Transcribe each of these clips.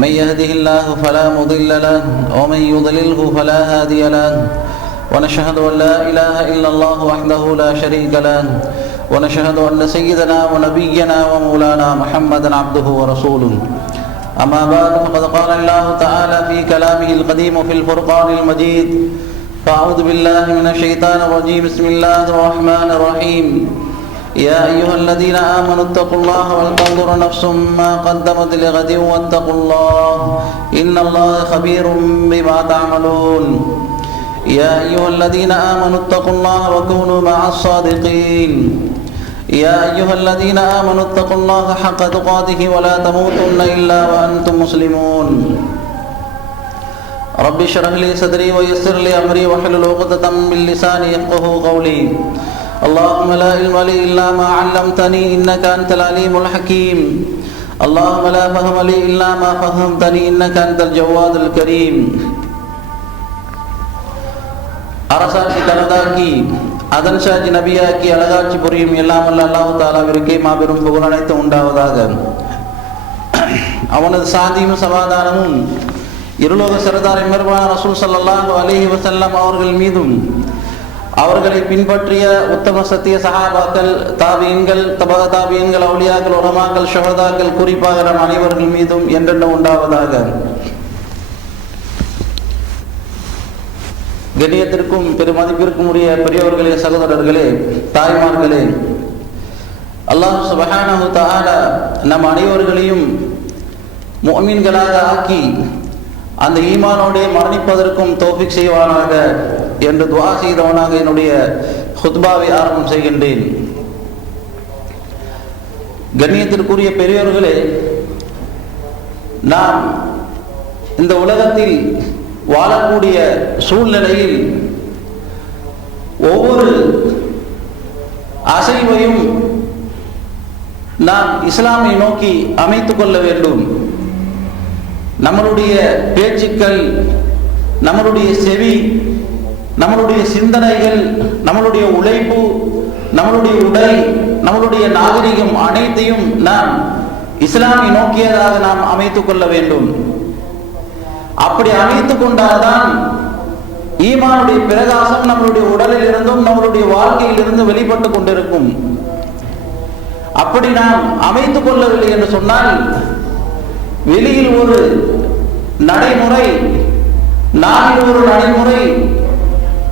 من يهده الله فلا مضل له ومن يضلله فلا هادي له ونشهد ان لا اله الا الله وحده لا شريك له ونشهد ان سيدنا ونبينا ومولانا محمدا عبده ورسوله. أما بعد، فقد قال الله تعالى في كلامه القديم في الفرقان المجيد فأعوذ بالله من الشيطان الرجيم، بسم الله الرحمن الرحيم. يا أيها الذين آمنوا اتقوا الله ولتنظر نفس ما قدمت لغد واتقوا الله إن الله خبير بما تعملون يا أيها الذين آمنوا اتقوا الله وكونوا مع الصادقين يا أيها الذين آمنوا اتقوا الله حق تقاته ولا تموتن إلا وأنتم مسلمون رب اشرح لي صدري ويسر لي أمري واحلل عقدة من لساني يفقه قولي اللهم لا علم لي إلا ما علمتني إنك أنت العليم الحكيم اللهم لا فهم لي إلا ما فهمتني إنك أنت الجواد الكريم அரசாட்சி தனதாக்கி அதன் சாட்சி நபியாக்கி அழகாட்சி புரியும் எல்லாம் அல்ல அல்லாஹு தாலாவிற்கே மாபெரும் புகழ் அனைத்து உண்டாவதாக அவனது சாந்தியும் சமாதானமும் இருலோக சரதார் எமர்வான ரசூல் சல்லாஹு அலிஹி வசல்லம் அவர்கள் மீதும் அவர்களை பின்பற்றிய உத்தம சத்திய சகாபாக்கள் தாபியன்கள் தபக தாபியன்கள் அவுளியாக்கள் உரமாக்கள் ஷஹதாக்கள் குறிப்பாக நம் அனைவர்கள் மீதும் என்றென்ன உண்டாவதாக. கண்ணியத்திற்கும் பெருமதிப்பிற்கும் உரிய பெரியவர்களே சகோதரர்களே தாய்மார்களே அல்லாஹ் சுபஹானஹு தஆலா நம் அனைவர்களையும் முஃமின்களாக ஆக்கி அந்த ஈமானோடே மரணிப்பதற்கும் தோஃபிக் செய்வானாக. என்று துவா செய்தவனாக என்னுடைய ஹுத்பாவை ஆரம்பம் செய்கின்றேன். கண்ணியத்திற்குரிய பெரியோர்களே நாம் இந்த உலகத்தில் வாழக்கூடிய சூழ்நிலையில் ஒவ்வொரு அசைவையும் நாம் இஸ்லாமை நோக்கி அமைத்துக் கொள்ள வேண்டும். நம்மளுடைய பேச்சுக்கள் நம்மளுடைய செவி நம்மளுடைய சிந்தனைகள் நம்மளுடைய உழைப்பு நம்மளுடைய உடை நம்மளுடைய நாகரிகம் அனைத்தையும் நாம் இஸ்லாமை நோக்கியதாக நாம் அமைத்துக் கொள்ள வேண்டும். அப்படி அமைத்துக் கொண்டால்தான் ஈமானுடைய பிரகாசம் நம்மளுடைய உடலில் இருந்தும் நம்மளுடைய வாழ்க்கையில் இருந்து வெளிப்பட்டு கொண்டிருக்கும். அப்படி நாம் அமைத்துக் கொள்ளவில்லை என்று சொன்னால் வெளியில் ஒரு நடைமுறை நாளில் ஒரு நடைமுறை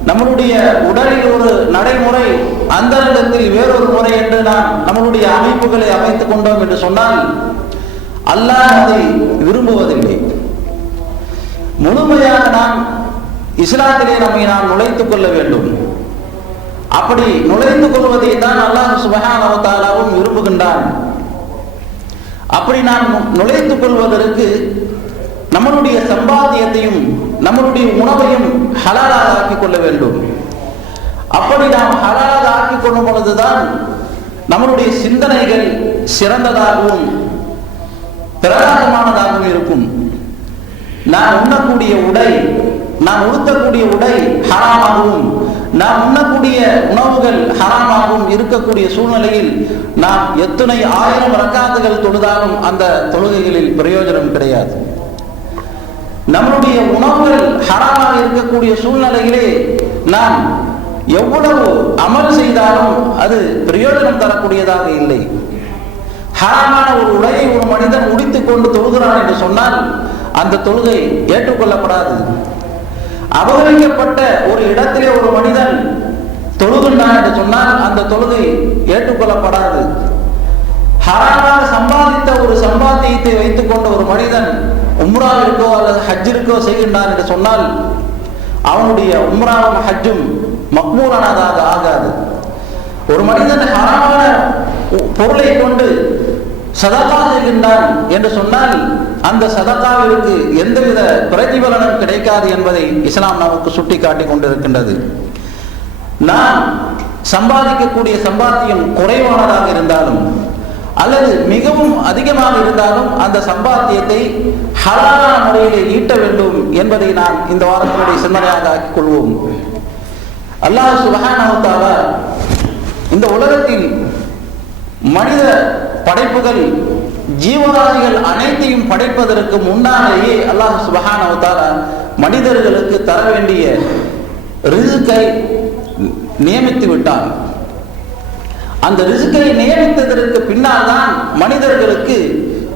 நம்மளுடைய உடலில் ஒரு நடைமுறை அந்த வேறொரு முறை என்று நாம் நம்மளுடைய அமைப்புகளை அமைத்துக் கொண்டோம் என்று சொன்னால் அல்லாஹ் அதை விரும்புவதில்லை. முழுமையாக நாம் இஸ்லாத்திலே நம்மை நாம் நுழைத்துக் கொள்ள வேண்டும். அப்படி நுழைந்து கொள்வதை தான் அல்லாஹ் சுபகானவத்தாலாவும் விரும்புகின்றான். அப்படி நாம் நுழைத்துக் கொள்வதற்கு நம்மளுடைய சம்பாத்தியத்தையும் நம்மளுடைய உணவையும் ஹலாலாக ஆக்கிக் கொள்ள வேண்டும். அப்படி நாம் ஹலாலாக ஆக்கிக் கொள்ளும் பொழுதுதான் நம்மளுடைய சிந்தனைகள் சிறந்ததாகவும் பிரகாசமானதாகவும் இருக்கும். நான் உண்ணக்கூடிய உடை நான் உடுத்தக்கூடிய உடை ஹராமாகவும் நாம் உண்ணக்கூடிய உணவுகள் ஹராமாகவும் இருக்கக்கூடிய சூழ்நிலையில் நாம் எத்தனை ஆயிரம் ரக்காத்துகள் தொழுதாலும் அந்த தொழுகைகளில் பிரயோஜனம் கிடையாது. நம்முடைய உணவுகள் ஹராமாக இருக்கக்கூடிய சூழ்நிலையிலே நாம் எவ்வளவு அமல் செய்தாலும் அது பிரயோஜனம் தரக்கூடியதாக இல்லை. ஹராமான ஒரு உடையை ஒரு மனிதன் உடித்துக் கொண்டு தொழுகிறான் என்று சொன்னால் அந்த தொழுகை ஏற்றுக்கொள்ளப்படாது. அபகரிக்கப்பட்ட ஒரு இடத்திலே ஒரு மனிதன் தொழுகின்றான் என்று சொன்னால் அந்த தொழுகை ஏற்றுக்கொள்ளப்படாது. ஹராமாக சம்பாதித்த ஒரு சம்பாத்தியத்தை வைத்துக் கொண்ட ஒரு மனிதன் உம்ராவிற்கோ அல்லது ஹஜ்ஜிற்கோ செய்கின்றான் என்று சொன்னால் அவனுடைய உம்ராவும் ஹஜ்ஜும் மக்மூலானதாக ஆகாது. ஒரு மனிதன் ஹராமான பொருளை கொண்டு சதகா செய்கின்றான் என்று சொன்னால் அந்த சதகாவிற்கு எந்தவித பிரதிபலனும் கிடைக்காது என்பதை இஸ்லாம் நமக்கு சுட்டி காட்டி கொண்டிருக்கின்றது. நாம் சம்பாதிக்கக்கூடிய சம்பாத்தியம் குறைவானதாக இருந்தாலும் அல்லது மிகவும் அதிகமாக இருந்தாலும் அந்த சம்பாத்தியத்தை ஹலாலான முறையிலே ஈட்ட வேண்டும் என்பதை நாம் இந்த வாரத்தினுடைய சிந்தனையாக ஆக்கிக் கொள்வோம். அல்லாஹ் சுபஹானஹு இந்த உலகத்தில் மனித படைப்புகள் ஜீவராசிகள் அனைத்தையும் படைப்பதற்கு முன்னாலேயே அல்லாஹ் சுபஹானவத்தால மனிதர்களுக்கு தர வேண்டிய ரிசுக்கை நியமித்து விட்டான். அந்த ரிசுக்கை நியமித்ததற்கு பின்னால் தான் மனிதர்களுக்கு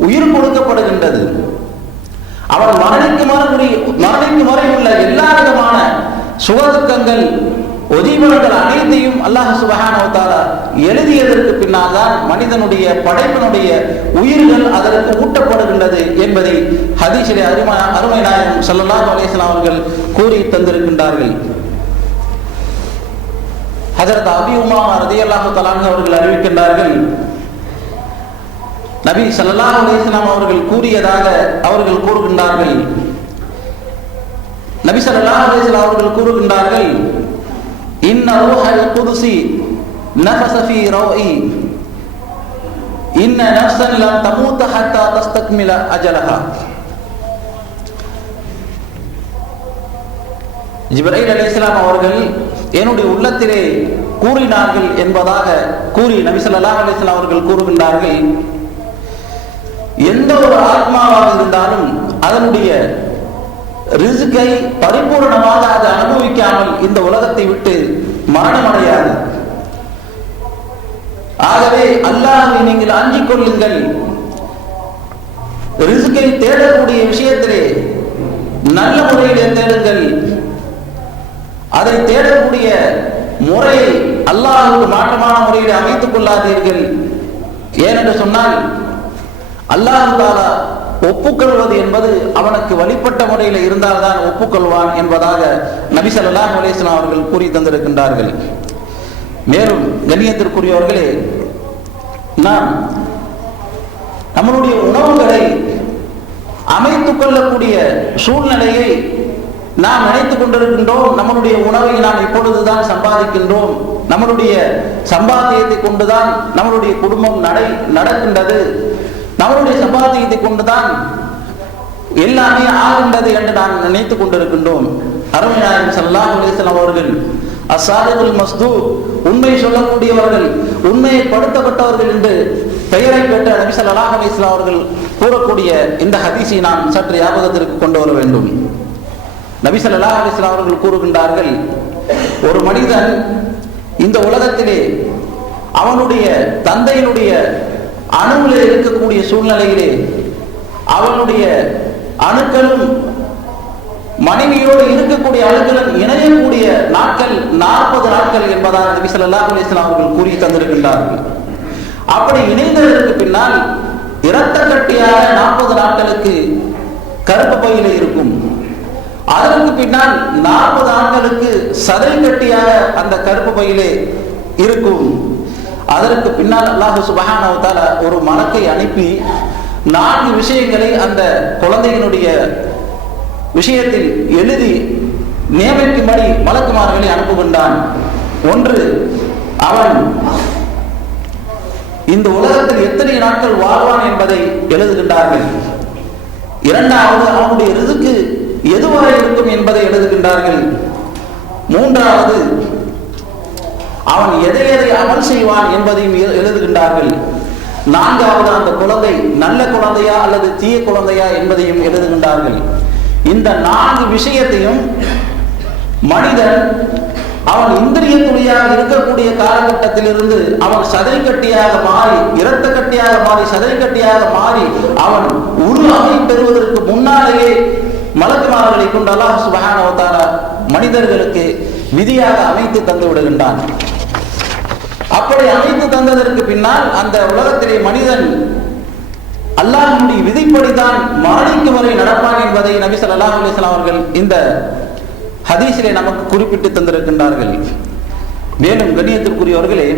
உயிர் கொடுக்கப்படுகின்றது. அவன் மரணிக்கு மறுபடி மரணிக்கு வரை உள்ள எல்லா விதமான சுகதுக்கங்கள் ஒதிபலங்கள் அனைத்தையும் அல்லாஹ் சுபஹானவத்தாலா எழுதியதற்கு பின்னால் தான் மனிதனுடைய படைப்பினுடைய உயிர்கள் அதற்கு ஊட்டப்படுகின்றது என்பதை ஹதீஷிலே அருமை அருமை நாயகம் சல்லாஹ் அலேஸ்லாம் அவர்கள் கூறி தந்திருக்கின்றார்கள். ஹசரத் அபி உமாமா ரதியல்லாஹு தலான் அவர்கள் அறிவிக்கின்றார்கள். நபி சல்லா அலிஸ்லாம் அவர்கள் கூறியதாக அவர்கள் கூறுகின்றார்கள். நபி சல்லா அலிஸ்லாம் அவர்கள் கூறுகின்றார்கள் இன்ன ரூஹல் குதுசி நஃபஸ ஃபீ ரௌஇ இன்ன நஃப்ஸன் லம் தமூத ஹத்தா தஸ்தக்மில அஜலஹா. ஜிப்ரஹீல் அலி இஸ்லாம் அவர்கள் என்னுடைய உள்ளத்திலே கூறினார்கள் என்பதாக கூறி நபிசல்லா ஸல்லல்லாஹு அவர்கள் கூறுகின்றார்கள். எந்த ஒரு ஆத்மாவாக இருந்தாலும் அதனுடைய ரிசுக்கை பரிபூர்ணமாக அது அனுபவிக்காமல் இந்த உலகத்தை விட்டு மரணமடையாது. ஆகவே அல்லாஹை நீங்கள் அஞ்சிக் கொள்ளுங்கள். ரிசுக்கை தேடக்கூடிய விஷயத்திலே நல்ல முறையிலே தேடுங்கள். அதை தேடக்கூடிய முறையை அல்லாஹுக்கு மாற்றமான முறையில் அமைத்துக் கொள்ளாதீர்கள். ஏனென்று சொன்னால் அல்லாஹு தாலா ஒப்புக்கொள்வது என்பது அவனுக்கு வழிபட்ட முறையில் இருந்தால்தான் ஒப்புக்கொள்வான் என்பதாக நபி ஸல்லல்லாஹு அவர்கள் கூறி தந்திருக்கின்றார்கள். மேலும் கண்ணியத்திற்குரியவர்களே நாம் நம்மளுடைய உணவுகளை அமைத்துக் கொள்ளக்கூடிய சூழ்நிலையை நாம் நினைத்துக் கொண்டிருக்கின்றோம் நம்மளுடைய உணவை நாம் இப்பொழுதுதான் சம்பாதிக்கின்றோம். நம்மளுடைய சம்பாத்தியத்தை கொண்டுதான் நம்மளுடைய குடும்பம் நடை நடக்கின்றது. நம்மளுடைய சம்பாத்தியத்தை கொண்டுதான் எல்லாமே ஆகின்றது என்று நாம் நினைத்துக் கொண்டிருக்கின்றோம். அருமையாயம் சல்லாஹ் அலிஸ்லாம் அவர்கள் அசாதுல் மஸ்து உண்மை சொல்லக்கூடியவர்கள் உண்மையை படுத்தப்பட்டவர்கள் என்று பெயரை பெற்ற நபி ஸல்லல்லாஹு அலிஸ்லாம் அவர்கள் கூறக்கூடிய இந்த ஹதீஸை நாம் சற்று ஞாபகத்திற்கு கொண்டு வர வேண்டும். நபிசல்லா ஸல்லல்லாஹு அவர்கள் கூறுகின்றார்கள் ஒரு மனிதன் இந்த உலகத்திலே அவனுடைய தந்தையினுடைய அணுவில் இருக்கக்கூடிய சூழ்நிலையிலே அவனுடைய அணுக்களும் மனைவியோடு இருக்கக்கூடிய அணுக்களும் இணையக்கூடிய நாட்கள் நாற்பது நாட்கள் என்பதாக நபிசல்லா ஸல்லல்லாஹு அவர்கள் கூறி தந்திருக்கின்றார்கள். அப்படி இணைந்ததற்கு பின்னால் இரத்த கட்டியாக நாற்பது நாட்களுக்கு கருப்பு பையில இருக்கும். அதற்கு பின்னால் நாற்பது ஆண்களுக்கு சதை கட்டியாக அந்த கருப்பு பையிலே இருக்கும். அதற்கு பின்னால் அல்லாஹு சுபஹானஹு ஒரு மலக்கை அனுப்பி நான்கு விஷயங்களை அந்த குழந்தையினுடைய விஷயத்தில் எழுதி நியமிக்கும்படி மலக்குமார்களை அனுப்புகின்றான் ஒன்று அவன் இந்த உலகத்தில் எத்தனை நாட்கள் வாழ்வான் என்பதை எழுதுகின்றார்கள். இரண்டாவது அவனுடைய ரிதுக்கு எதுவாக இருக்கும் என்பதை எழுதுகின்றார்கள்? மூன்றாவது அவன் எதை எதை அமல் செய்வான் என்பதையும் எழுதுகின்றார்கள். நான்காவது அந்த குழந்தை நல்ல குழந்தையா அல்லது தீய குழந்தையா என்பதையும் எழுதுகின்றார்கள். இந்த நான்கு விஷயத்தையும் மனிதன் அவன் இந்திரிய துளியாக இருக்கக்கூடிய காலகட்டத்திலிருந்து அவன் சதை கட்டியாக மாறி இரத்த கட்டியாக மாறி சதை கட்டியாக மாறி அவன் உரு அமை பெறுவதற்கு முன்னாலேயே மலக்குமார்களை கொண்டு அல்லாஹ் சுபஹான மனிதர்களுக்கு விதியாக அமைத்து தந்து விடுகின்றான். அப்படி அமைத்து தந்ததற்கு பின்னால் அந்த உலகத்திலே மனிதன் அல்லாஹனுடைய விதிப்படிதான் மரணிக்கும் வரை நடப்பான் என்பதை நபி சொல்லாஹ் அலிஸ்லாம் அவர்கள் இந்த ஹதீஸிலே நமக்கு குறிப்பிட்டு தந்திருக்கின்றார்கள். மேலும் கண்ணியத்திற்குரியவர்களே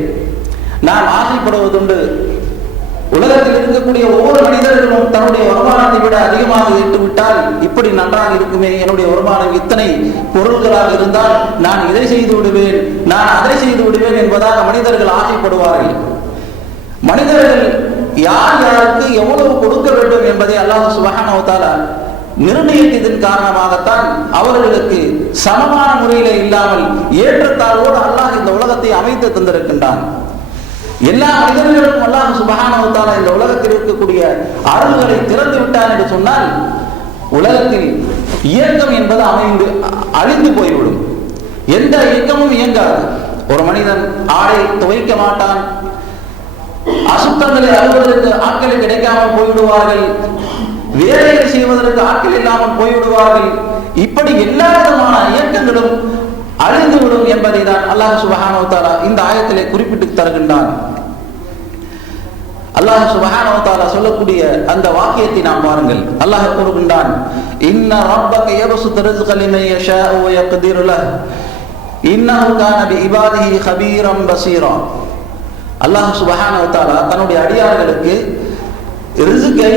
நாம் ஆசைப்படுவதுண்டு உலகத்தில் இருக்கக்கூடிய ஒவ்வொரு மனிதர்களும் தன்னுடைய வருமானத்தை விட அதிகமாக ஈட்டுவிட்டால் இப்படி நன்றாக இருக்குமே. என்னுடைய வருமானம் இத்தனை பொருள்களாக இருந்தால் நான் இதை செய்து விடுவேன். நான் அதை செய்து விடுவேன் என்பதாக மனிதர்கள் ஆசைப்படுவார்கள். மனிதர்கள் யார் யாருக்கு எவ்வளவு கொடுக்க வேண்டும் என்பதை அல்லாஹ் சுபஹானவத்தால நிர்ணயித்ததன் காரணமாகத்தான் அவர்களுக்கு சமமான முறையில இல்லாமல் ஏற்றத்தாழ்வோடு அல்லாஹ் இந்த உலகத்தை அமைத்து தந்திருக்கின்றான். எல்லா மனிதர்களுக்கும் அல்லாஹ் சுபஹானவத்தால இந்த உலகத்தில் இருக்கக்கூடிய அருள்களை திறந்து விட்டான் என்று சொன்னால் உலகத்தில் இயக்கம் என்பது அமைந்து அழிந்து போய்விடும். எந்த இயக்கமும் இயங்காது. ஒரு மனிதன் ஆடை துவைக்க மாட்டான். அசுத்தங்களை அழுவதற்கு ஆட்களை கிடைக்காமல் போய்விடுவார்கள். வேலையை செய்வதற்கு ஆட்கள் இல்லாமல் போய்விடுவார்கள். இப்படி எல்லா விதமான இயக்கங்களும் அழிந்துவிடும் என்பதை தான் அல்லாஹ் சுபஹானவத்தாரா இந்த ஆயத்திலே குறிப்பிட்டு தருகின்றான். அல்லாஹ் சுபஹானவத்தாரா சொல்லக்கூடிய அந்த வாக்கியத்தை நாம் பாருங்கள். அல்லாஹ் கூறுகின்றான் இன்ன ரப்பக யபசுத்து ரிஸ்க லிமன் யஷாஉ வ யக்திரு லஹ். இன்னஹு கான பிஇபாதிஹி கபீரம் பஸீரா அல்லாஹ் சுபஹானவத்தாரா தன்னுடைய அடியார்களுக்கு ரிசுக்கை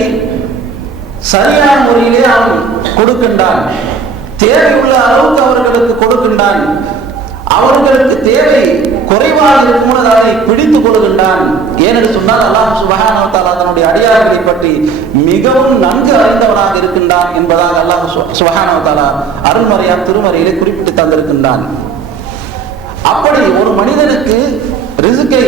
சரியான முறையிலே அவன் கொடுக்கின்றான். தேவையுள்ள அளவுக்கு அவர்களுக்கு கொடுக்கின்றான். அவர்களுக்கு தேவை குறைவாக இருக்கும் பொழுது அதை பிடித்துக் கொள்கின்றான். ஏனென்று சொன்னால் அல்லாஹ் சுபஹானவத்தாலா தன்னுடைய அடியார்களை பற்றி மிகவும் நன்கு அறிந்தவனாக இருக்கின்றான் என்பதாக அல்லாஹ் சுபஹானவத்தாலா அருள்மறையா திருமறையிலே குறிப்பிட்டு தந்திருக்கின்றான். அப்படி ஒரு மனிதனுக்கு ரிசுக்கை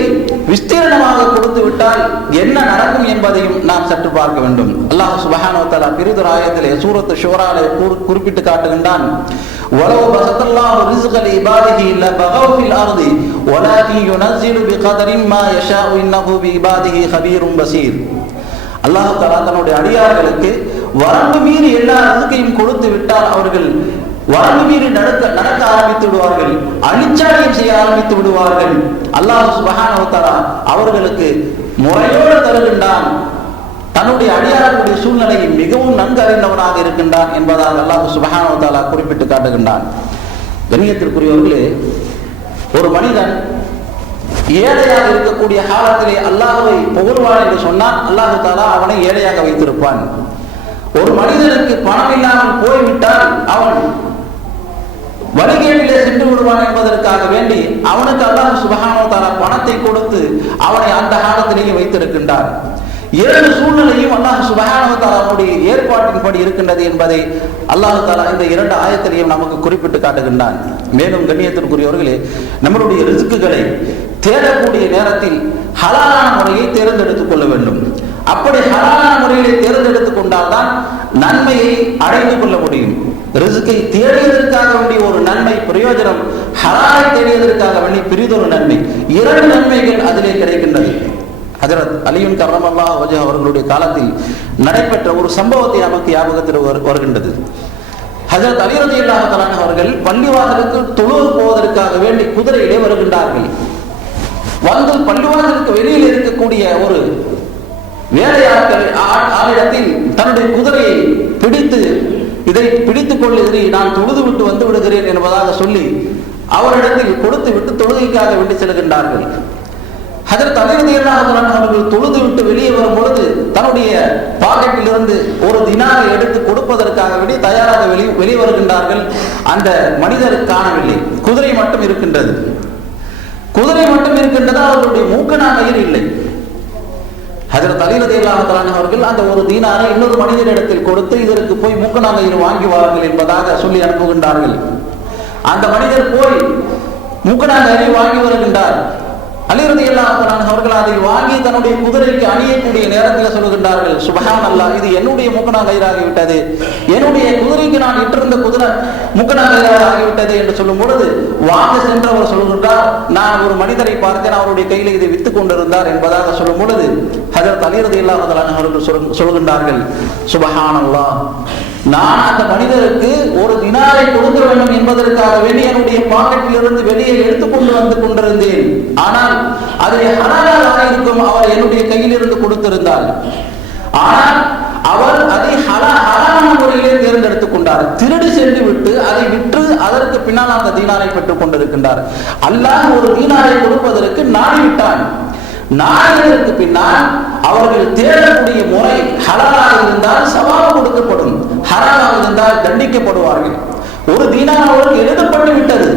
விஸ்தீரணமாக கொடுத்து விட்டால் என்ன நடக்கும் என்பதையும் நாம் சற்று பார்க்க வேண்டும் அல்லாஹ் சுபஹானோ தஆலா பிரிதர் ஆயத்திலே சூரத்து ஷூராலே குறிப்பிட்டு காட்டுகின்றான் ولو بسط الله رزق لعباده لبغوا في الارض ولكن ينزل بقدر ما يشاء انه بعباده خبير بصير அல்லாஹ் தஆலா தன்னுடைய அடியார்களுக்கு வரம்பு மீறி எல்லா ரிசுக்கையும் கொடுத்து விட்டால் அவர்கள் வரம்பு மீறி நடக்க நடக்க ஆரம்பித்து விடுவார்கள். அழிச்சாடியம் செய்ய ஆரம்பித்து விடுவார்கள். அல்லாஹ் சுபஹானவத்தாலா அவர்களுக்கு முறையோடு தருகின்றான். தன்னுடைய அடியார்களுடைய சூழ்நிலையை மிகவும் நன்கு அறிந்தவனாக இருக்கின்றான் என்பதாக அல்லாஹ் சுபஹானவத்தாலா குறிப்பிட்டு காட்டுகின்றான். கணியத்திற்குரியவர்களே ஒரு மனிதன் ஏழையாக இருக்கக்கூடிய காலத்திலே அல்லாஹுவை புகழ்வான் என்று சொன்னால் அல்லாஹு தாலா அவனை ஏழையாக வைத்திருப்பான். ஒரு மனிதனுக்கு பணம் இல்லாமல் போய்விட்டால் அவன் வழிகேட்டிலே சென்று விடுவான் என்பதற்காக வேண்டி அவனுக்கு அல்லாஹ் சுபஹானோ பணத்தை கொடுத்து அவனை அந்த காலத்திலேயே வைத்திருக்கின்றார் இரண்டு சூழ்நிலையும் அல்லாஹ் சுபஹானோ தாலாவுடைய ஏற்பாட்டின்படி இருக்கின்றது என்பதை அல்லாஹ் தாலா இந்த இரண்டு ஆயத்திலையும் நமக்கு குறிப்பிட்டு காட்டுகின்றான். மேலும் கண்ணியத்திற்குரியவர்களே நம்மளுடைய ரிஸ்க்குகளை தேடக்கூடிய நேரத்தில் ஹலாலான முறையை தேர்ந்தெடுத்துக் கொள்ள வேண்டும். அப்படி ஹலாலான முறையிலே தேர்ந்தெடுத்துக் கொண்டால்தான் நன்மையை அடைந்து கொள்ள முடியும். ரிசுக்கை தேடியதற்காக வேண்டிய ஒரு நன்மை பிரயோஜனம் ஹலாலை தேடியதற்காக வேண்டிய பிரிதொரு நன்மை. இரண்டு நன்மைகள் அதிலே கிடைக்கின்றது. ஹஜரத் அலியுன் கரமல்லா வஜா அவர்களுடைய காலத்தில் நடைபெற்ற ஒரு சம்பவத்தை நமக்கு ஞாபகத்தில் வருகின்றது. ஹஜரத் அலி ரதி அவர்கள் பள்ளிவாசலுக்கு தொழுவு போவதற்காக வேண்டி குதிரையிலே வருகின்றார்கள். வந்து பள்ளிவாசலுக்கு வெளியில் இருக்கக்கூடிய ஒரு வேலையாட்கள் ஆ- ஆளிடத்தில் தன்னுடைய குதிரையை பிடித்து இதை பிடித்துக் கொள்ளுகிறீ நான் தொழுது விட்டு வந்து விடுகிறேன் என்பதாக சொல்லி அவரிடத்தில் கொடுத்து விட்டு தொழுகைக்காக விட்டு செல்கின்றார்கள். ஹஜரத் அலிரதி அவர்கள் தொழுது விட்டு வெளியே வரும் பொழுது தன்னுடைய பாக்கெட்டில் இருந்து ஒரு தினாரை எடுத்து கொடுப்பதற்காக வேண்டி தயாராக வெளி வெளியே வருகின்றார்கள். அந்த மனிதர் காணவில்லை குதிரை மட்டும் இருக்கின்றது. குதிரை மட்டும் இருக்கின்றது அவர்களுடைய மூக்கனாமையில் இல்லை. ஹஜரத் அலி ரதி அவர்கள் அந்த ஒரு தீனாரை இன்னொரு மனிதனிடத்தில் கொடுத்து இதற்கு போய் மூக்கநாகையில் வாங்கி வாருங்கள் என்பதாக சொல்லி அனுப்புகின்றார்கள். அந்த மனிதர் போய் மூக்கநாகையை வாங்கி வருகின்றார். அலிரதி ரதியல்லாஹு அவர்கள் அதை வாங்கி தன்னுடைய குதிரைக்கு அணியக்கூடிய நேரத்தில் சொல்லுகின்றார்கள் சுபகான் அல்லாஹ் இது என்னுடைய மூக்கநாகயிறாகி விட்டது என்னுடைய குதிரைக்கு நான் இட்டிருந்த குதிரை மூக்கநாகயிறாக ஆகிவிட்டது என்று சொல்லும் பொழுது வாங்க சென்றவர் சொல்லுகின்றார் நான் ஒரு மனிதரை பார்த்தேன் அவருடைய கையில் இதை வித்துக் கொண்டிருந்தார் என்பதாக சொல்லும் பொழுது ஹஜரத் அலிரதி ரதியல்லாஹு அவர்கள் சொல்- சொல்கின்றார்கள் சுபஹான் அல்லாஹ் நான் அந்த மனிதருக்கு ஒரு தினாரை கொடுக்க வேண்டும் என்பதற்காக வேண்டி என்னுடைய பாக்கெட்டில் இருந்து வெளியே எடுத்துக்கொண்டு வந்து கொண்டிருந்தேன். ஆனால் அதை ஹலாலாக இருக்கும் அவர் என்னுடைய கையில் இருந்து கொடுத்திருந்தார். ஆனால் அவர் அதை ஹலா ஹலாலான முறையிலே தேர்ந்தெடுத்துக் கொண்டார். திருடி சென்று விட்டு அதை விற்று அதற்கு பின்னால் அந்த தீனாரை பெற்றுக் கொண்டிருக்கின்றார். அல்லாஹ் ஒரு தீனாரை கொடுப்ப நாடுகளுக்கு பின்னால் அவர்கள் தேடக்கூடிய முறை ஹலாலாக இருந்தால் சவால் கொடுக்கப்படும். ஹலாலாக இருந்தால் தண்டிக்கப்படுவார்கள். ஒரு தீனார் அவர்கள் எழுதப்பட்டு விட்டது.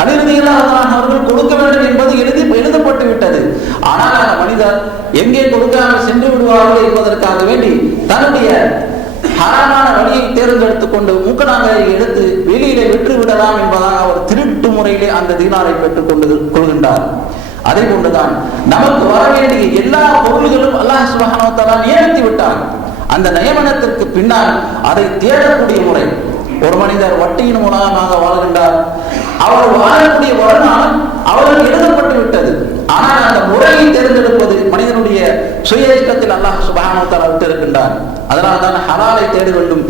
அனிருதியில்லாதான் அவர்கள் கொடுக்க வேண்டும் என்பது எழுதி எழுதப்பட்டு விட்டது. ஆனால் அந்த மனிதர் எங்கே கொடுக்காமல் சென்று விடுவார்கள் என்பதற்காக வேண்டி தன்னுடைய ஹராமான வழியை தேர்ந்தெடுத்துக் கொண்டு மூக்கநாங்காயை எடுத்து வெளியிலே விற்று விடலாம் என்பதாக அவர் திருட்டு முறையிலே அந்த தீனாரை பெற்றுக் கொண்டு கொள்கின்றார். அதே போன்றுதான் நமக்கு வர வேண்டிய எல்லா பொருள்களும் அல்லாஹ் சுபஹானவத்தாலா நியமித்து விட்டார் அந்த நியமனத்திற்கு பின்னால் அதை தேடக்கூடிய முறை. ஒரு மனிதர் வட்டியின் மூலமாக வாழ்கின்றார். அவர் வாழக்கூடிய வருமானம் அவருக்கு எழுதப்பட்டு விட்டது. ஆனால் அந்த முறையை தேர்ந்தெடுப்பது மனிதனுடைய சுய இஷ்டத்தில் அல்லாஹ் சுபகானத்தால் விட்டிருக்கின்றார் அதனால்தான் ஹலாலை தேட வேண்டும்.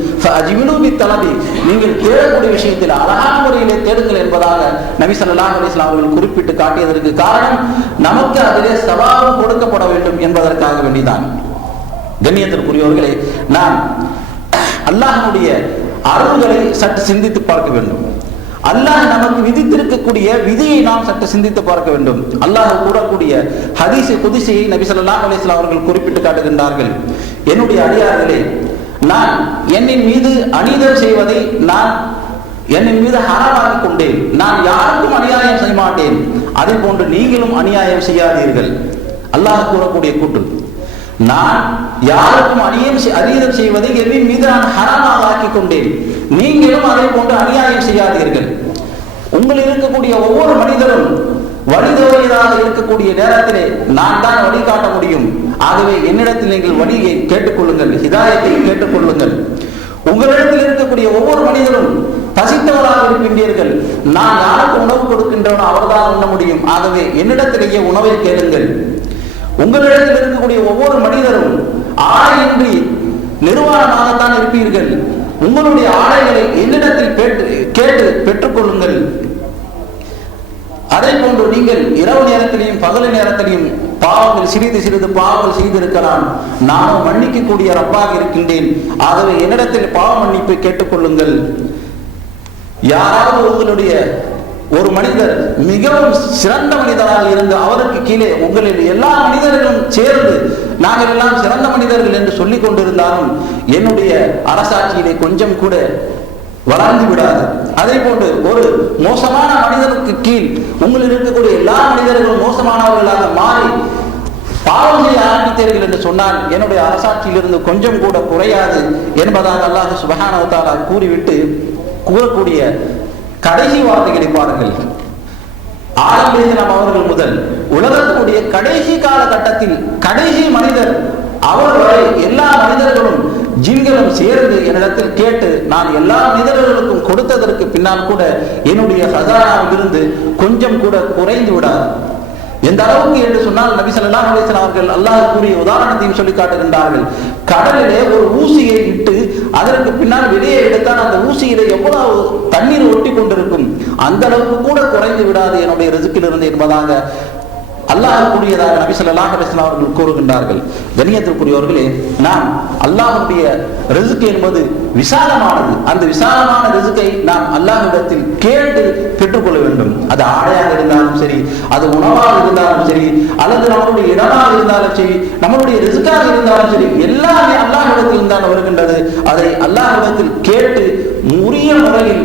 தலபி நீங்கள் தேடக்கூடிய விஷயத்தில் அழகான முறையிலே தேடுங்கள் என்பதாக நபி ஸல்லல்லாஹு அலைஹி அவர்கள் குறிப்பிட்டு காட்டியதற்கு காரணம் நமக்கு அதிலே சவாபம் கொடுக்கப்பட வேண்டும் என்பதற்காக வேண்டிதான். கண்ணியத்திற்குரியவர்களே நாம் அல்லாஹனுடைய அருள்களை சற்று சிந்தித்து பார்க்க வேண்டும். அல்லாஹ் நமக்கு விதித்திருக்கக்கூடிய விதியை நாம் சற்று சிந்தித்து பார்க்க வேண்டும். அல்லாஹ் கூடக்கூடிய ஹதீசை குதிசையை நபி சொல்லா அலிஸ்லாம் அவர்கள் குறிப்பிட்டு காட்டுகின்றார்கள். என்னுடைய அடியார்களே நான் என்னின் மீது அநீதம் செய்வதை நான் என்னின் மீது ஹராமாக கொண்டேன். நான் யாருக்கும் அநியாயம் செய்ய மாட்டேன். அதே போன்று நீங்களும் அநியாயம் செய்யாதீர்கள். அல்லாஹ் கூறக்கூடிய கூட்டம் நான் யாருக்கும் அநியம் அநீதம் செய்வதை என்னின் மீது நான் ஹராமாக ஆக்கி கொண்டேன். நீங்களும் அதே போன்று அநியாயம் செய்யாதீர்கள். உங்களில் இருக்கக்கூடிய ஒவ்வொரு மனிதரும் வழிதவறியதாக இருக்கக்கூடிய நேரத்திலே நான் தான் வழிகாட்ட முடியும். ஆகவே என்னிடத்தில் நீங்கள் வழியை கேட்டுக்கொள்ளுங்கள் ஹிதாயத்தை கேட்டுக்கொள்ளுங்கள். உங்களிடத்தில் இருக்கக்கூடிய ஒவ்வொரு மனிதரும் பசித்தவராக இருக்கின்றீர்கள். நான் யாருக்கு உணவு கொடுக்கின்றவனோ அவர்தான் உண்ண முடியும். ஆகவே என்னிடத்திலேயே உணவை கேளுங்கள். உங்களிடத்தில் இருக்கக்கூடிய ஒவ்வொரு மனிதரும் ஆடையின்றி நிர்வாணமாகத்தான் இருப்பீர்கள். உங்களுடைய ஆடைகளை என்னிடத்தில் கேட்டு கேட்டு பெற்றுக்கொள்ளுங்கள். அதே போன்று நீங்கள் இரவு நேரத்திலையும் பகல் நேரத்திலையும் பாவங்கள் சிறிது சிறிது பாவங்கள் செய்திருக்கலாம். நானும் மன்னிக்கக்கூடிய ரப்பாக இருக்கின்றேன். ஆகவே என்னிடத்தில் பாவ மன்னிப்பை கேட்டுக்கொள்ளுங்கள். யாராவது உங்களுடைய ஒரு மனிதர் மிகவும் சிறந்த மனிதராக இருந்து அவருக்கு கீழே உங்களில் எல்லா மனிதர்களும் சேர்ந்து நாங்கள் எல்லாம் சிறந்த மனிதர்கள் என்று சொல்லிக் கொண்டிருந்தாலும் என்னுடைய அரசாட்சியிலே கொஞ்சம் கூட வளர்ந்து விடாது. அதே போன்று ஒரு மோசமான மனிதனுக்கு கீழ் உங்களில் இருக்கக்கூடிய எல்லா மனிதர்களும் மோசமானவர்களாக மாறி பாவம் செய்ய ஆரம்பித்தீர்கள் என்று சொன்னால் என்னுடைய அரசாட்சியிலிருந்து கொஞ்சம் கூட குறையாது என்பதாக அல்லாஹ் சுபஹானவத்தாலா கூறிவிட்டு கூறக்கூடிய கடைசி வார்த்தைகளை பாருங்கள். ஆரம்பேசனம் அவர்கள் முதல் உலகத்துடைய கடைசி காலகட்டத்தில் கடைசி மனிதர் அவர் வரை எல்லா மனிதர்களும் ஜின்களும் சேர்ந்து என்னிடத்தில் கேட்டு நான் எல்லா மனிதர்களுக்கும் கொடுத்ததற்கு பின்னால் கூட என்னுடைய ஹசானாவிலிருந்து கொஞ்சம் கூட குறைந்து விடாது. எந்த அளவுக்கு என்று சொன்னால் நபி ஸல்லல்லாஹு அவர்கள் அல்லாஹ் கூறிய உதாரணத்தையும் சொல்லி காட்டுகின்றார்கள். கடலிலே ஒரு ஊசியை இட்டு அதற்கு பின்னால் வெளியே எடுத்தால் அந்த ஊசியிலே எவ்வளவு தண்ணீர் ஒட்டி கொண்டிருக்கும்? அந்த அளவுக்கு கூட குறைந்து விடாது என்னுடைய ரிசுக்கிலிருந்து என்பதாக அல்லாஹ் கூடியதாக நபி சொல்லாஹ் அலிஸ்லாம் அவர்கள் கூறுகின்றார்கள். கணியத்திற்குரியவர்களே நாம் அல்லாஹுடைய ரிசுக்கு என்பது விசாலமானது. அந்த விசாலமான ரிசுக்கை நாம் அல்லாஹிடத்தில் கேட்டு பெற்றுக்கொள்ள வேண்டும். அது ஆடையாக இருந்தாலும் சரி அது உணவாக இருந்தாலும் சரி அல்லது நம்மளுடைய இடமாக இருந்தாலும் சரி நம்மளுடைய ரிசுக்காக இருந்தாலும் சரி எல்லாமே அல்லாஹிடத்தில் தான் வருகின்றது. அதை அல்லாஹிடத்தில் கேட்டு உரிய முறையில்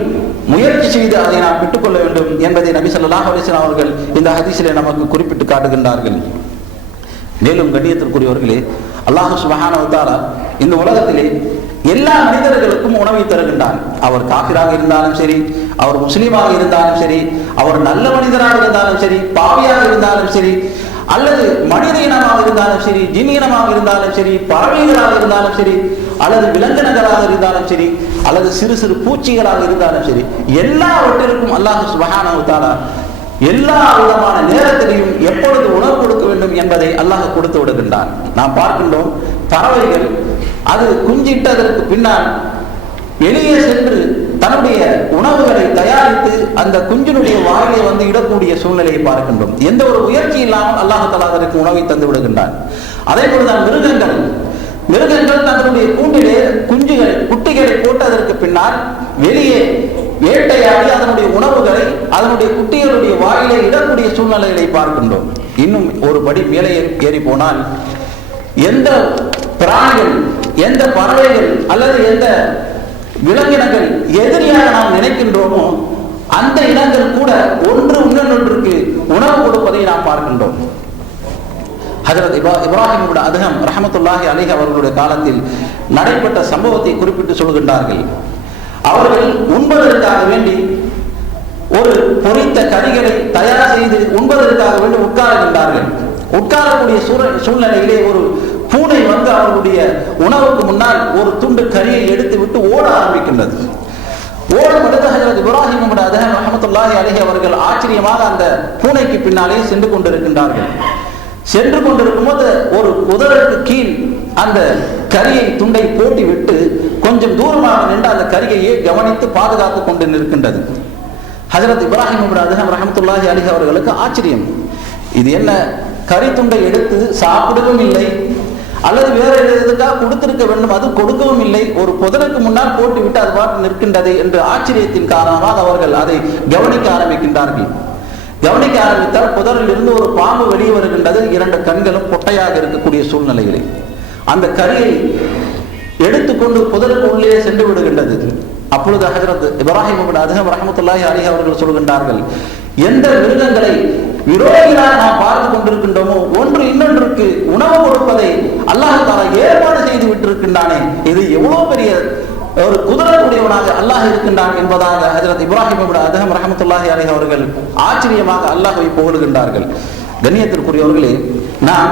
முயற்சி செய்து அதை நாம் பெற்றுக்கொள்ள வேண்டும் என்பதை நபி ஸல்லல்லாஹு அலைஹி அவர்கள் இந்த ஹதீஸிலே நமக்கு குறிப்பிட்டு காட்டுகின்றார்கள். மேலும் கண்ணியத்திற்குரியவர்களே அல்லாஹ் சுபஹானஹு இந்த உலகத்திலே எல்லா மனிதர்களுக்கும் உணவை தருகின்றான். அவர் காபிராக இருந்தாலும் சரி அவர் முஸ்லீமாக இருந்தாலும் சரி அவர் நல்ல மனிதராக இருந்தாலும் சரி பாவியாக இருந்தாலும் சரி அல்லது மனித இனமாக இருந்தாலும் சரி ஜின் இனமாக இருந்தாலும் சரி பறவைகளாக இருந்தாலும் சரி அல்லது விலங்கினங்களாக இருந்தாலும் சரி அல்லது சிறு சிறு பூச்சிகளாக இருந்தாலும் சரி எல்லாவற்றிற்கும் அல்லாஹ் சுபகானா எல்லா விதமான நேரத்திலையும் எப்பொழுது உணவு கொடுக்க வேண்டும் என்பதை அல்லாஹ் கொடுத்து விடுகின்றான். நாம் பார்க்கின்றோம் பறவைகள் அது குஞ்சிட்டதற்கு பின்னால் வெளியே சென்று தன்னுடைய உணவுகளை தயாரித்து அந்த குஞ்சினுடைய வாயிலை வந்து இடக்கூடிய சூழ்நிலையை பார்க்கின்றோம். எந்த ஒரு முயற்சி இல்லாமல் அல்லாஹாலா அதற்கு உணவை தந்து விடுகின்றான். அதே போலதான் மிருகங்கள் மிருகங்கள் தங்களுடைய கூண்டிலே குஞ்சுகளை குட்டிகளை போட்டதற்கு பின்னால் வெளியே வேட்டையாடி அதனுடைய உணவுகளை அதனுடைய குட்டிகளுடைய வாயிலே இடக்கூடிய சூழ்நிலைகளை பார்க்கின்றோம். இன்னும் ஒரு படி மேலே ஏறி- ஏறி போனால் எந்த பிராணிகள் எந்த பறவைகள் அல்லது எந்த விலங்கினங்கள் எதிரியாக நாம் நினைக்கின்றோமோ அந்த இனங்கள் கூட ஒன்று இன்னொன்றுக்கு உணவு கொடுப்பதை நாம் பார்க்கின்றோம். ஹஜரத் இப்ரா இப்ராஹிம் அதகம் ரஹமத்துல்லாஹி அலிஹ் அவர்களுடைய காலத்தில் நடைபெற்ற சம்பவத்தை குறிப்பிட்டு சொல்கின்றார்கள். அவர்கள் உண்பதற்காக வேண்டி ஒரு பொரித்த கறிகளை தயார் செய்து உண்பதற்காக வேண்டி உட்காருகின்றார்கள் உட்காரக்கூடிய சூழ சூழ்நிலையிலே ஒரு பூனை வந்து அவர்களுடைய உணவுக்கு முன்னால் ஒரு துண்டு கறியை எடுத்து விட்டு ஓட ஆரம்பிக்கின்றது. ஓடும் பொழுது ஹஜரத் இப்ராஹிம் அதகம் ரஹமத்துல்லாஹி அலிஹி அவர்கள் ஆச்சரியமாக அந்த பூனைக்கு பின்னாலே சென்று கொண்டிருக்கின்றார்கள். சென்று கொண்டிருக்கும் போது ஒரு உதருக்கு கீழ் அந்த கரியை துண்டை போட்டி விட்டு கொஞ்சம் தூரமாக நின்று அந்த கரியையே கவனித்து பாதுகாத்துக் கொண்டு நிற்கின்றது. ஹசரத் இப்ராஹிம் அதுஹம் ரஹமத்துல்லாஹி அலிஹ் அவர்களுக்கு ஆச்சரியம். இது என்ன? கறி துண்டை எடுத்து சாப்பிடவும் இல்லை. அல்லது வேற எதுக்காக கொடுத்திருக்க வேண்டும் அது கொடுக்கவும் இல்லை. ஒரு புதனுக்கு முன்னால் போட்டு விட்டு அது பாட்டு நிற்கின்றது என்று ஆச்சரியத்தின் காரணமாக அவர்கள் அதை கவனிக்க ஆரம்பிக்கின்றார்கள். கவனிக்க ஆரம்பித்தால் புதரில் இருந்து ஒரு பாம்பு வெளியே வருகின்றது. இரண்டு கண்களும் பொட்டையாக இருக்கக்கூடிய சூழ்நிலையிலே. அந்த கரியை எடுத்துக்கொண்டு புதருக்கு உள்ளே சென்று விடுகின்றது. அப்பொழுது ஹஜரத் இப்ராஹிம் இப்னு ரஹமத்துல்லாஹி அலி அவர்கள் சொல்கின்றார்கள் எந்த மிருகங்களை விரோதிகளாக நாம் பார்த்து கொண்டிருக்கின்றோமோ ஒன்று இன்னொன்றுக்கு உணவு கொடுப்பதை அல்லாஹ் தாலா ஏற்பாடு செய்து விட்டிருக்கின்றானே. இது எவ்வளவு பெரிய ஒரு குதிரக்கூடியவனாக அல்லாஹ் இருக்கின்றான் என்பதாக ஹஜரத் இப்ராஹிம் அதகம் ரஹமத்துல்லாஹி அலி அவர்கள் ஆச்சரியமாக அல்லாஹை புகழுகின்றார்கள். கண்ணியத்திற்குரியவர்களே நாம்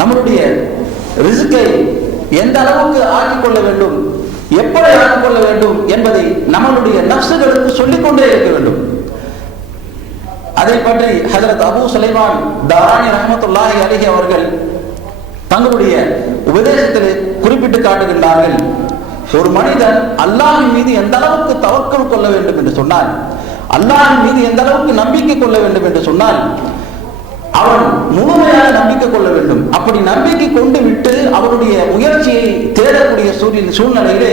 நம்மளுடைய ரிசுக்கை எந்த அளவுக்கு ஆக்கிக் கொள்ள வேண்டும் எப்படி ஆக்கிக்கொள்ள வேண்டும் என்பதை நம்மளுடைய நப்சுகளுக்கு சொல்லிக்கொண்டே இருக்க வேண்டும். அதை பற்றி ஹஜரத் அபூ சுலைமான் தாராணி ரஹமத்துல்லாஹி அலிஹி அவர்கள் தங்களுடைய உபதேசத்தில் குறிப்பிட்டு காட்டுகின்றார்கள். ஒரு மனிதன் அல்லாஹின் மீது எந்த அளவுக்கு தவக்கல் கொள்ள வேண்டும் என்று சொன்னால் அல்லாஹின் மீது எந்த அளவுக்கு நம்பிக்கை கொள்ள வேண்டும் என்று சொன்னால் அவன் முழுமையாக நம்பிக்கை கொள்ள வேண்டும். அப்படி நம்பிக்கை கொண்டு விட்டு அவருடைய முயற்சியை தேடக்கூடிய சூரியன் சூழ்நிலையிலே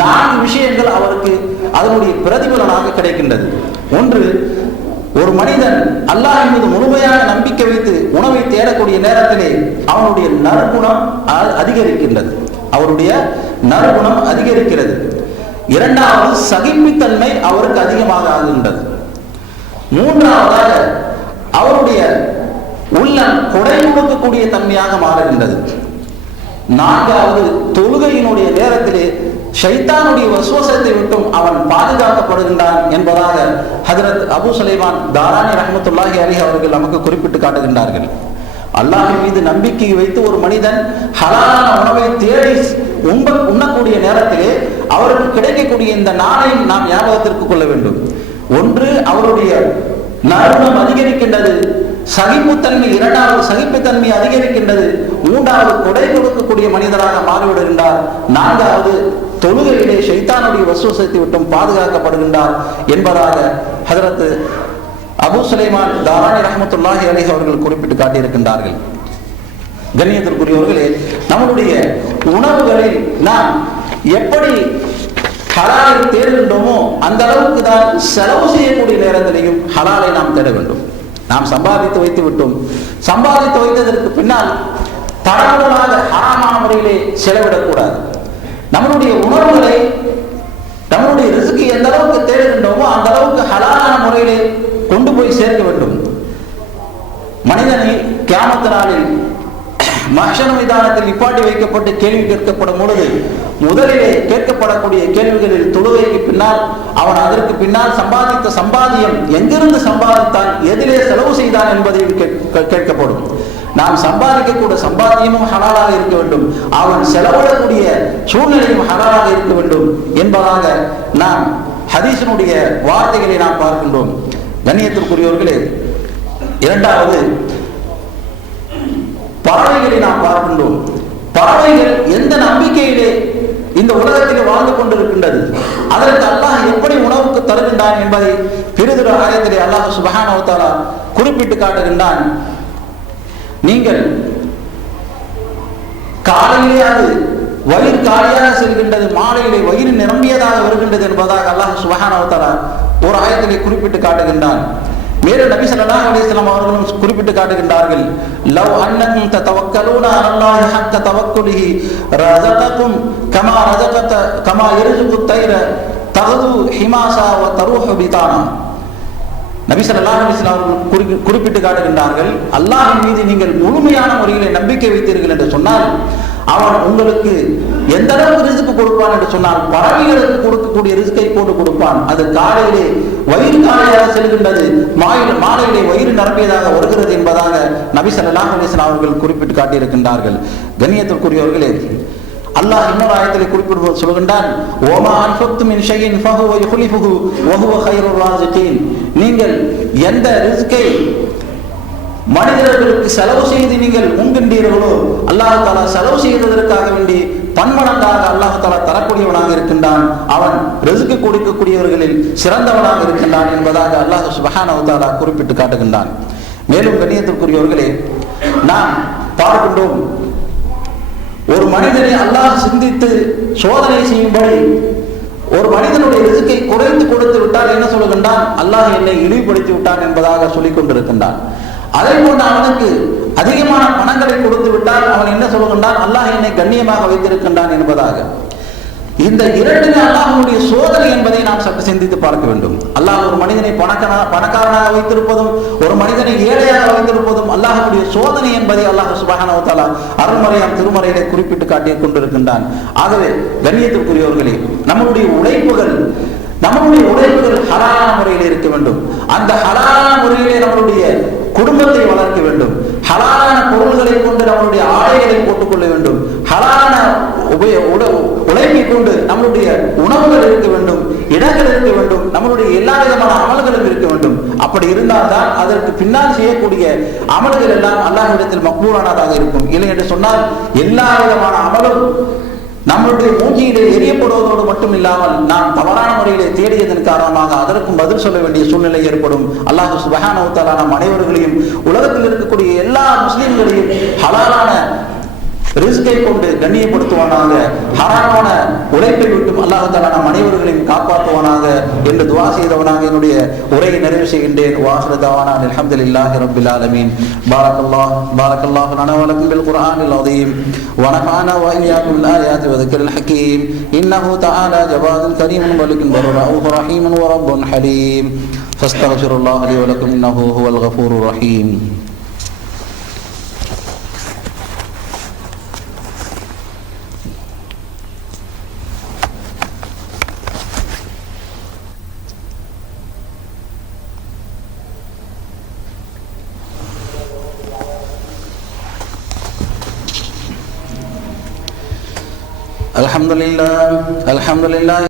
நான்கு விஷயங்கள் அவருக்கு அதனுடைய பிரதிபலனாக கிடைக்கின்றது. ஒன்று ஒரு மனிதன் அல்லாஹின் மீது முழுமையாக நம்பிக்கை வைத்து உணவை தேடக்கூடிய நேரத்திலே அவனுடைய நற்குணம் அதிகரிக்கின்றது. அவருடைய நற்குணம் அதிகரிக்கிறது. இரண்டாவது சகிப்புத்தன்மை அவருக்கு அதிகமாக ஆகின்றது மூன்றாவதாக அவருடைய உள்ளம் கொடை கொடுக்கக்கூடிய தன்மையாக மாறுகின்றது. நான்காவது தொழுகையினுடைய நேரத்திலே ஷைத்தானுடைய வசுவசத்தை விட்டும் அவன் பாதுகாக்கப்படுகின்றான் என்பதாக ஹதரத் அபு சுலைமான் தாரானி ரஹமத்துல்லாஹி அலி அவர்கள் நமக்கு குறிப்பிட்டு காட்டுகின்றார்கள். அல்லாஹின் மீது நம்பிக்கை வைத்து ஒரு மனிதன் ஹலாலான உணவை தேடி உண்ப உண்ணக்கூடிய நேரத்திலே அவருக்கு கிடைக்கக்கூடிய இந்த நாணயம் நாம் ஞாபகத்திற்கு கொள்ள வேண்டும். ஒன்று அவருடைய நறுமணம் அதிகரிக்கின்றது. சகிப்புத்தன்மை இரண்டாவது சகிப்புத்தன்மை அதிகரிக்கின்றது. மூன்றாவது கொடை கொடுக்கக்கூடிய மனிதராக மாறிவிடுகின்றார். நான்காவது தொழுகையிலே சைத்தானுடைய வசூசத்தை விட்டும் பாதுகாக்கப்படுகின்றார் என்பதாக ஹதரத்து அபு சுலைமான் தாராணி ரஹமத்துல்லாஹி அலைஹி அவர்கள் குறிப்பிட்டு காட்டியிருக்கின்றார்கள். கண்ணியத்திற்குரியவர்களே நம்மளுடைய உணவுகளில் நாம் எப்படி ஹலாலை தேடுகின்றோமோ அந்த அளவுக்கு தான் செலவு செய்யக்கூடிய நேரத்திலையும் ஹலாலை நாம் தேட வேண்டும். நாம் சம்பாதித்து வைத்து விட்டோம். சம்பாதித்து வைத்ததற்கு பின்னால் தடங்களாக ஹராமான முறையிலே செலவிடக்கூடாது. நம்மளுடைய உணவுகளை நம்மளுடைய ரிசுக்கு எந்த அளவுக்கு தேடுகின்றோமோ அந்த அளவுக்கு ஹலாலான முறையிலே கொண்டு போய் சேர்க்க வேண்டும். மனிதனை கியாமத்து நாளில் மஹ்ஷர மைதானத்தில் நிப்பாட்டி வைக்கப்பட்டு கேள்வி கேட்கப்படும் பொழுது முதலிலே கேட்கப்படக்கூடிய கேள்விகளில் தொழுகைக்கு பின்னால் அவன் அதற்கு பின்னால் சம்பாதித்த சம்பாதியம் எங்கிருந்து சம்பாதித்தான் எதிலே செலவு செய்தான் என்பதையும் கேட்க- கேட்கப்படும். நாம் சம்பாதிக்கக்கூடிய சம்பாத்தியமும் ஹலாலாக இருக்க வேண்டும். அவன் செலவிடக்கூடிய சூழ்நிலையும் ஹலாலாக இருக்க வேண்டும் என்பதாக நாம் ஹதீசனுடைய வார்த்தைகளை நாம் பார்க்கின்றோம். கண்ணியத்திற்குரியவர்களே இரண்டாவது பறவைகளை நாம் பார்க்கின்றோம். பறவைகள் எந்த நம்பிக்கையிலே இந்த உலகத்தில் வாழ்ந்து கொண்டிருக்கின்றது? அதற்கு அல்லாஹ் எப்படி உணவுக்கு தருகின்றான் என்பதை பெரிதொரு ஆயத்திலே அல்லாஹ் சுபஹானஹு குறிப்பிட்டு காட்டுகின்றான். நீங்கள் காலையிலே அது வயிறு காலியாக செல்கின்றது மாலையிலே வயிறு நிரம்பியதாக வருகின்றது என்பதாக அல்லாஹ் சுபஹானஹு ஒரு ஆயத்திலே குறிப்பிட்டு காட்டுகின்றான். மேலும் நபி சல்லாஹ் அலிஸ்லாம் அவர்களும் குறிப்பிட்டு காட்டுகின்றார்கள். லவ் அன்னக்கும் ததவக்கலூன அல்லாஹ் ஹக்க தவக்குலிஹி ரஸகக்கும் கமா ரஜகத்த கமா யர்சுகு தைர தகது ஹிமாசா வ தரூஹு பிதானா? நபி சல்லாஹ் அலிஸ்லாம் அவர்கள் குறி- குறிப்பிட்டு காட்டுகின்றார்கள் அல்லாஹின் மீது நீங்கள் முழுமையான முறையிலே நம்பிக்கை வைத்தீர்கள் என்று சொன்னால் அவன் உங்களுக்கு எந்த அளவுக்கு ரிசுக்கு கொடுப்பான் என்று சொன்னான் பறவைகளுக்கு கொடுக்கக்கூடிய ரிசுக்கை போட்டு கொடுப்பான். அது காலையிலே வயிறு காலையாக செல்கின்றது. மாயில் மாலையிலே வயிறு நிரம்பியதாக வருகிறது என்பதாக நபிசல்லாஹ் அலிஸ்லாம் அவர்கள் குறிப்பிட்டு காட்டியிருக்கின்றார்கள். கண்ணியத்திற்குரியவர்களே அல்லாஹ் இன்னொரு ஆயத்தில் குறிப்பிடுவது சொல்கின்றான் ஓமா அன்பத்தும் இன்ஷையின் ஃபஹுவ யுஹ்லிஃபுஹு வஹுவ கைரு ராசிகீன் நீங்கள் எந்த ரிஸ்கை மனிதர்களுக்கு செலவு செய்து நீங்கள் உண்கின்றீர்களோ அல்லாஹ் தாலா செலவு செய்ததற்காக வேண்டி பன்மடங்காக அல்லாஹ் தாலா தரக்கூடியவனாக இருக்கின்றான். அவன் ரிசுக்கு கொடுக்கக்கூடியவர்களில் சிறந்தவனாக இருக்கின்றான் என்பதாக அல்லாஹ் சுபஹானஹு குறிப்பிட்டு காட்டுகின்றான். மேலும் கண்ணியத்திற்குரியவர்களே நாம் பார்க்கின்றோம் ஒரு மனிதனை அல்லாஹ் சிந்தித்து சோதனை செய்யும்படி ஒரு மனிதனுடைய ரிசுக்கை குறைந்து கொடுத்து விட்டால் என்ன சொல்லுகின்றான்? அல்லாஹ் என்னை இழிவுபடுத்தி விட்டான் என்பதாக சொல்லிக் கொண்டிருக்கின்றான் அதே போன்று அவனுக்கு அதிகமான பணங்களை கொடுத்து விட்டால் அவன் என்ன சொல்லுகின்றான்? அல்லாஹ் என்னை கண்ணியமாக வைத்திருக்கின்றான் என்பதாக. இந்த இரண்டுமே அல்லாஹனுடைய சோதனை என்பதை நாம் சற்று சிந்தித்து பார்க்க வேண்டும். அல்லாஹ் ஒரு மனிதனை பணக்கார பணக்காரனாக வைத்திருப்பதும் ஒரு மனிதனை ஏழையாக வைத்திருப்பதும் அல்லாஹனுடைய சோதனை என்பதை அல்லாஹ் சுபஹானஹு வ அருள்மறையாம் திருமறையிலே குறிப்பிட்டு காட்டிக் கொண்டிருக்கின்றான். ஆகவே கண்ணியத்திற்குரியவர்களே நம்மளுடைய உழைப்புகள் நம்மளுடைய உழைப்புகள் ஹலான முறையில் இருக்க வேண்டும். அந்த ஹலான முறையிலே நம்மளுடைய குடும்பத்தை வளர்க்க வேண்டும். ஹலாலான பொருள்களை கொண்டு நம்மளுடைய ஆடைகளை போட்டுக்கொள்ள வேண்டும். ஹலாலான உபய உட- உழைப்பை கொண்டு நம்மளுடைய உணவுகள் இருக்க வேண்டும். இடங்கள் இருக்க வேண்டும். நம்மளுடைய எல்லா விதமான அமல்களும் இருக்க வேண்டும். அப்படி இருந்தால்தான் அதற்கு பின்னால் செய்யக்கூடிய அமல்கள் எல்லாம் அல்லாஹ்விடத்தில் மக்பூலானதாக இருக்கும். இல்லை என்று சொன்னால் எல்லா விதமான அமலும் நம்மளுடைய மூஞ்சியிலே எரியப்படுவதோடு மட்டும் இல்லாமல் நாம் தவறான முறையிலே தேடியதன் காரணமாக அதற்கும் பதில் சொல்ல வேண்டிய சூழ்நிலை ஏற்படும். அல்லாஹ் சுபஹானஹு நம் அனைவர்களையும் உலகத்தில் இருக்கக்கூடிய எல்லா முஸ்லிம்களையும் ஹலாலான ரிஸ்கை கொண்டு கண்ணியப்படுத்துவானாக ஹராமான உழைப்பை விட்டும் அல்லாஹ் தஆலா நம் அனைவர்களையும் காப்பாற்றுவானாக என்று துவா செய்தவனாக என்னுடைய உரையை நிறைவு செய்கின்றேன் வாஹிர தவானா அல்ஹம்துலில்லாஹி ரப்பில் ஆலமீன் பாரக்கல்லாஹ் பாரக்கல்லாஹு லனா வ லக்கும் பில் குர்ஆனில் அதீம் ونفعنا وإياكم الآيات وذكر الحكيم إنه تعالى جواد كريم ملك بر رؤوف رحيم ورب حليم فاستغفر الله لي ولكم إنه هو الغفور الرحيم الحمد لله. الحمد لله.